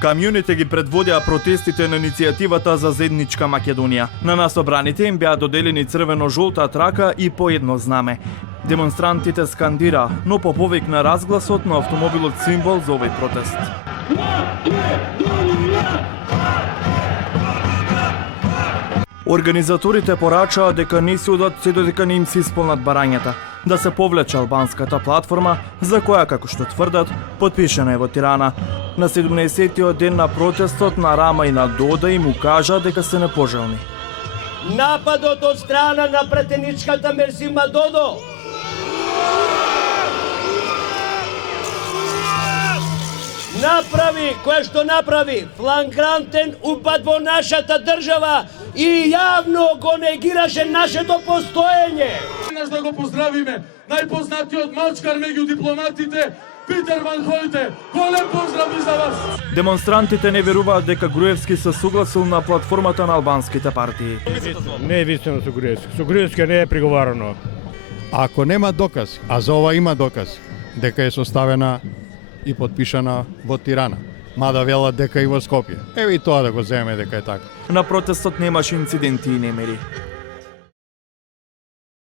Камионите ги предводеа протестите на иницијативата за заедничка Македонија. На насобраните им беа доделени црвено-жолта трака и по едно знаме. Демонстрантите скандира, но по повик на разгласот на автомобилот символ за овој протест. Организаторите порачаа дека не се одат се додека не им се исполнат барањата, да се повлече албанската платформа, за која, како што тврдат, потпишана е во Тирана. На 70-тиот ден на протестот на Рама и на Дода им укажа дека се непожелни. Нападот од страна на претеничката Мерсима Додо направи флагрантен упад во нашата држава и јавно го негираше нашето постоење. Да го поздравиме најпознатиот мачкар меѓу дипломатите, Питер Ван Хојте. Голем поздрави за вас! Демонстрантите не веруваат дека Груевски се согласил на платформата на албанските партии. Не е вистина со Груевски. Со Груевски не е приговарано. Ако нема доказ, а за ова има доказ, дека е составена и подпишана во Тирана, мада велат дека и во Скопје. Еве и тоа да го земеме дека е така. На протестот немаше инциденти и немири.